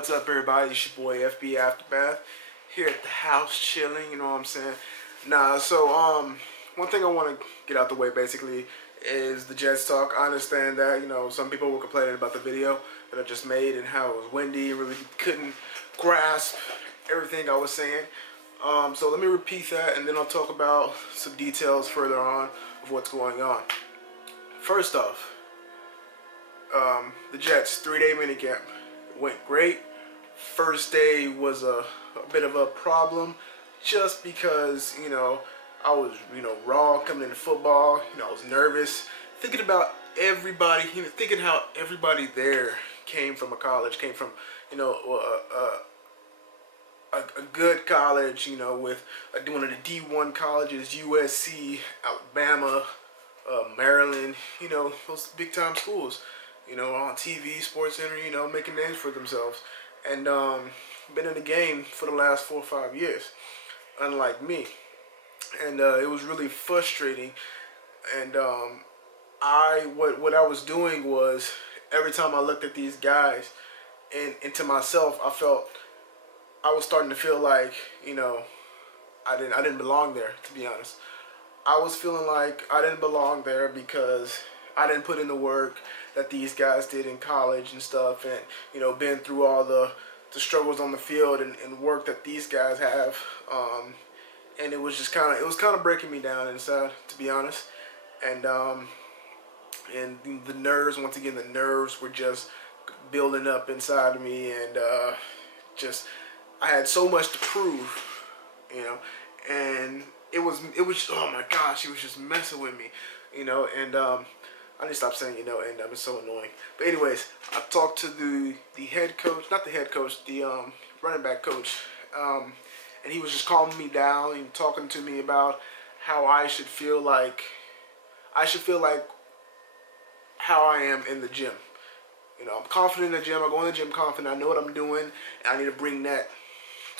What's up, everybody? It's your boy FB Aftermath here at the house chilling. You know what I'm saying? One thing I want to get out the way basically is the Jets talk. I understand that some people were complaining about the video that I just made and how it was windy and really couldn't grasp everything I was saying. So let me repeat that, and then I'll talk about some details further on of what's going on. First off, the Jets 3-day minicamp went great. First day was a bit of a problem just because, I was, raw coming into football. I was nervous, thinking about everybody, thinking how everybody there came from a college, came from, a good college, with one of the D1 colleges, USC, Alabama, Maryland, those big time schools, on TV, Sports Center, making names for themselves. And been in the game for the last 4 or 5 years, unlike me. And it was really frustrating. And what I was doing was, every time I looked at these guys and to myself, I was starting to feel like, I didn't belong there, to be honest. I was feeling like I didn't belong there because I didn't put in the work that these guys did in college and stuff, and been through all the struggles on the field and work that these guys have, and it was just kind of breaking me down inside, to be honest. And the nerves, once again, the nerves were just building up inside of me, and I had so much to prove, and it was oh my gosh, he was just messing with me, and I need to stop saying and it's so annoying. But anyways, I talked to the head coach, not the head coach, the running back coach, and he was just calming me down and talking to me about how I should feel like how I am in the gym. I'm confident in the gym. I go in the gym confident. I know what I'm doing, and I need to bring that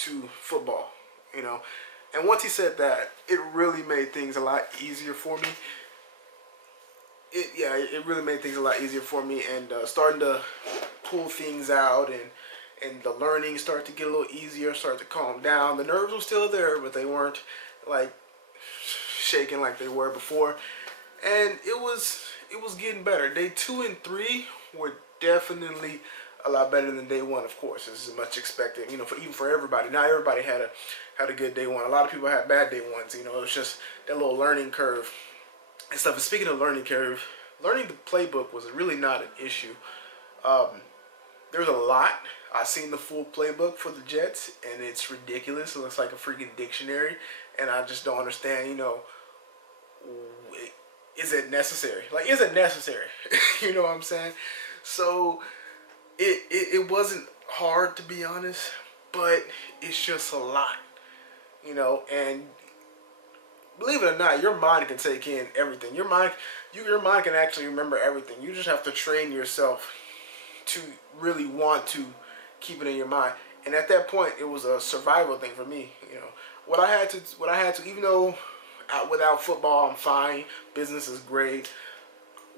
to football. And once he said that, it really made things a lot easier for me. It really made things a lot easier for me, and starting to pull things out, and the learning started to get a little easier, started to calm down. The nerves were still there, but they weren't like shaking like they were before, and it was getting better. Day 2 and 3 were definitely a lot better than day 1. Of course, this is much expected, even for everybody. Not everybody had a good day 1. A lot of people had bad day 1s. It was just that little learning curve and stuff. And speaking of learning curve, learning the playbook was really not an issue. There's a lot. I've seen the full playbook for the Jets, and it's ridiculous. It looks like a freaking dictionary, and I just don't understand. Is it necessary? Like, is it necessary? You know what I'm saying? So it wasn't hard, to be honest, but it's just a lot, and believe it or not, your mind can take in everything. Your mind can actually remember everything. You just have to train yourself to really want to keep it in your mind. And at that point, it was a survival thing for me. What I had to, even though without football I'm fine, business is great.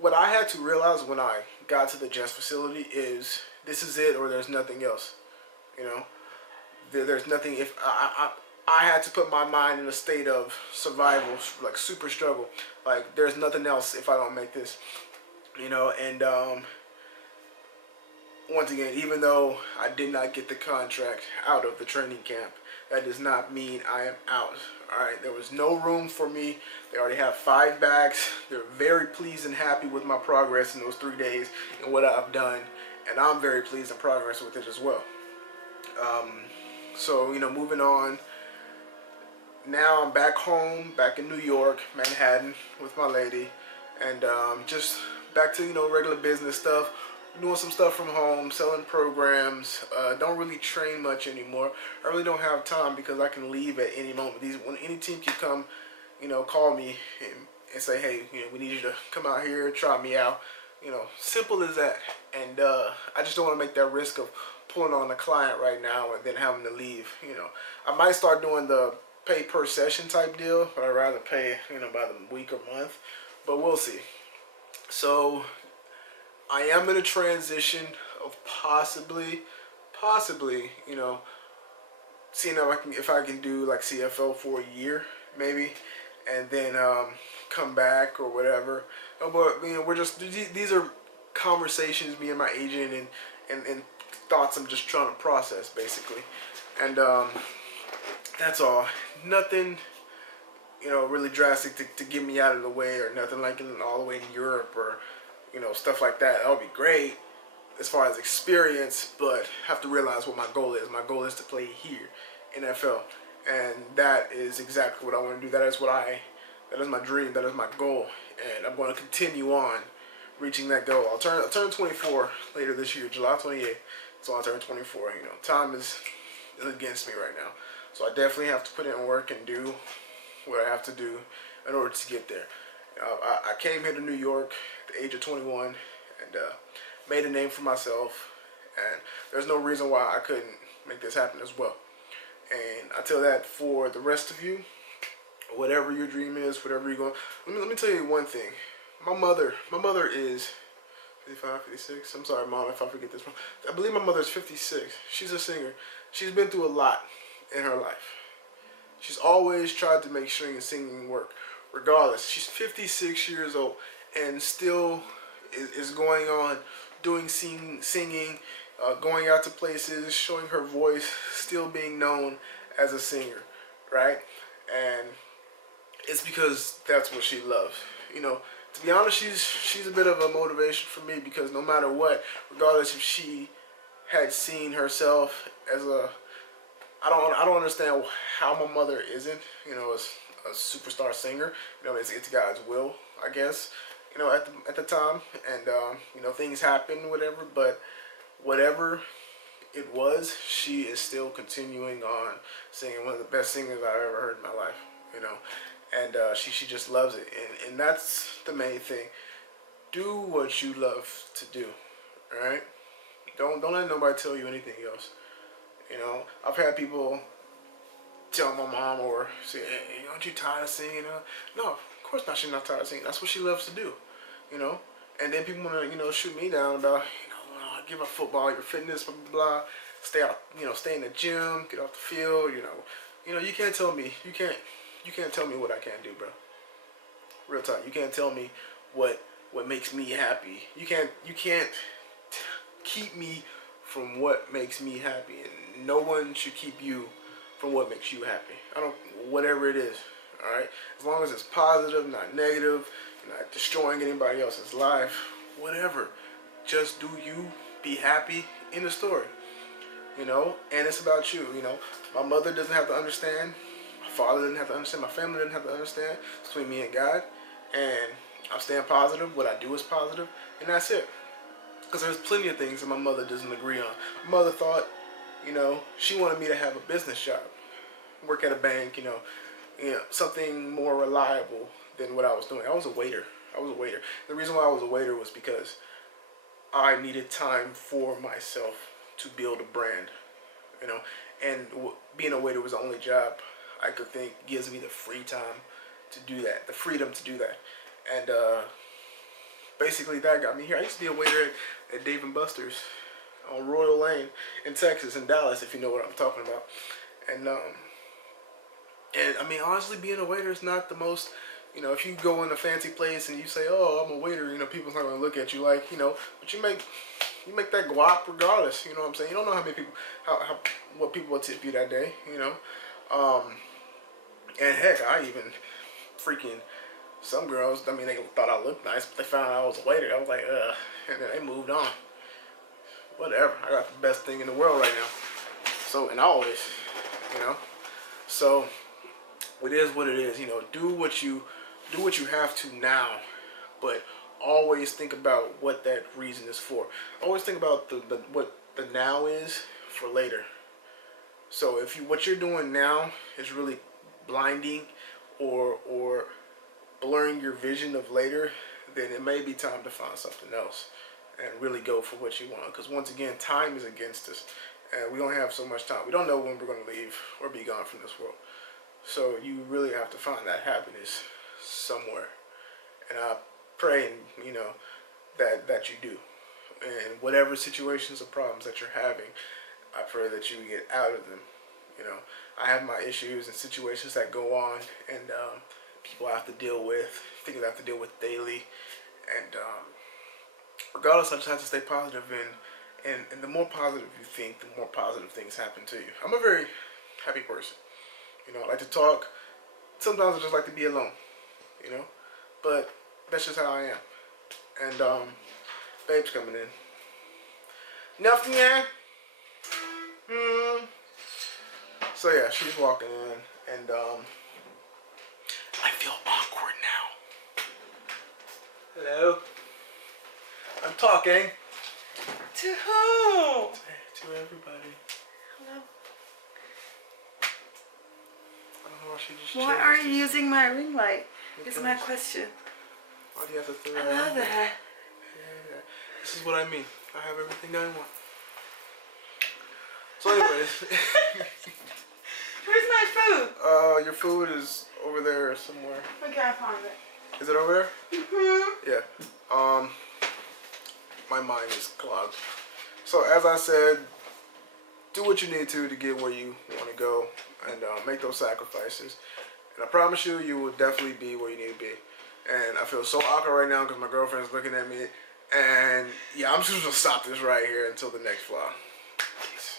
What I had to realize when I got to the Jets facility is, this is it, or there's nothing else. There's nothing. If I had to put my mind in a state of survival, like super struggle. Like, there's nothing else if I don't make this. And once again, even though I did not get the contract out of the training camp, that does not mean I am out. Alright, there was no room for me. They already have 5 bags. They're very pleased and happy with my progress in those 3 days and what I've done. And I'm very pleased and progress with it as well. So, moving on. Now I'm back home, back in New York, Manhattan, with my lady. And just back to, regular business stuff. Doing some stuff from home, selling programs. Don't really train much anymore. I really don't have time because I can leave at any moment. When any team can come, call me and say, hey, we need you to come out here, try me out. Simple as that. And I just don't want to make that risk of pulling on a client right now and then having to leave. I might start doing the pay per session type deal, but I'd rather pay, by the week or month. But we'll see. So I am in a transition of possibly possibly, you know, seeing if I can do like CFL for a year maybe, and then come back or whatever. But you know, we're just these are conversations me and my agent and thoughts I'm just trying to process basically, and that's all. Nothing, you know, really drastic to get me out of the way, or nothing like in all the way in Europe or, you know, stuff like that. That would be great as far as experience, but have to realize what my goal is. My goal is to play here, NFL, and that is exactly what I want to do. That is my dream. That is my goal, and I'm going to continue on reaching that goal. I'll turn 24 later this year, July 28th. So I'll turn 24. You know, time is against me right now, so I definitely have to put in work and do what I have to do in order to get there. I came here to New York at the age of 21 and made a name for myself, and there's no reason why I couldn't make this happen as well. And I tell that for the rest of you, whatever your dream is, whatever you're going. Let me tell you one thing. My mother is 55, 56. I'm sorry, Mom, if I forget this one. I believe my mother's 56. She's a singer. She's been through a lot in her life. She's always tried to make singing work, regardless. She's 56 years old and still is going on doing singing, going out to places, showing her voice, still being known as a singer, right? And it's because that's what she loves. You know, to be honest, she's a bit of a motivation for me, because no matter what, regardless if she had seen herself as a, I don't understand how my mother isn't, you know, a superstar singer. You know, it's God's will, I guess. You know, at the time, and you know, things happen, whatever. But whatever it was, she is still continuing on singing. One of the best singers I've ever heard in my life. You know, and she just loves it, and that's the main thing. Do what you love to do. All right. Don't let nobody tell you anything else. You know, I've had people tell my mom or say, "Hey, aren't you tired of singing?" No, of course not. She's not tired of singing. That's what she loves to do. You know, and then people want to, you know, shoot me down about, you know, give up football, your fitness, blah blah blah. Stay out, you know, stay in the gym, get off the field. You know, you can't tell me, you can't tell me what I can't do, bro. Real talk. You can't tell me what makes me happy. You can't keep me from what makes me happy, and no one should keep you from what makes you happy. Whatever it is, all right? As long as it's positive, not negative, you're not destroying anybody else's life, whatever. Just do you, be happy in the story, you know? And it's about you, you know? My mother doesn't have to understand, my father doesn't have to understand, my family doesn't have to understand. It's between me and God, and I'm staying positive. What I do is positive, and that's it. Because there's plenty of things that my mother doesn't agree on. My mother thought, you know, she wanted me to have a business job, work at a bank, you know, something more reliable than what I was doing. I was a waiter. The reason why I was a waiter was because I needed time for myself to build a brand, you know, and being a waiter was the only job I could think gives me the free time to do that, the freedom to do that. And basically that got me here. I used to be a waiter at Dave & Buster's on Royal Lane in Texas, in Dallas, if you know what I'm talking about. And I mean, honestly, being a waiter is not the most, you know, if you go in a fancy place and you say, "Oh, I'm a waiter," you know, people's not going to look at you like, you know, but you make that guap regardless, you know what I'm saying? You don't know how many people, what people will tip you that day, you know. And heck, I even freaking, some girls, I mean, they thought I looked nice, but they found out I was a waiter. I was like, ugh, and then they moved on. Whatever, I got the best thing in the world right now. So, and always, you know. So, it is what it is, you know. Do what you have to now, but always think about what that reason is for. Always think about what the now is for later. So if what you're doing now is really blinding or blurring your vision of later, then it may be time to find something else and really go for what you want. Because once again, time is against us, and we only have so much time. We don't know when we're going to leave or be gone from this world. So you really have to find that happiness somewhere. And I pray, you know, that you do. And whatever situations or problems that you're having, I pray that you get out of them. You know, I have my issues and situations that go on, and people I have to deal with, things I have to deal with daily, and regardless, I just have to stay positive, and the more positive you think, the more positive things happen to you. I'm a very happy person. You know, I like to talk. Sometimes I just like to be alone. You know, but that's just how I am. And babe's coming in. Nothing, yeah. So yeah, she's walking in, and I feel awkward now. Hello. I'm talking. To who? To everybody. Hello. I don't know why she just. Why are you using my ring light? Is my question. Why do you have to throw I that? love that. Yeah. This is what I mean. I have everything I want. So anyways. Where's my food? Your food is over there somewhere. Okay, I found it. Is it over there? Mm-hmm. Yeah. My mind is clogged. So as I said, do what you need to get where you want to go, and make those sacrifices. And I promise you, you will definitely be where you need to be. And I feel so awkward right now because my girlfriend's looking at me. And yeah, I'm just gonna stop this right here until the next vlog. Peace.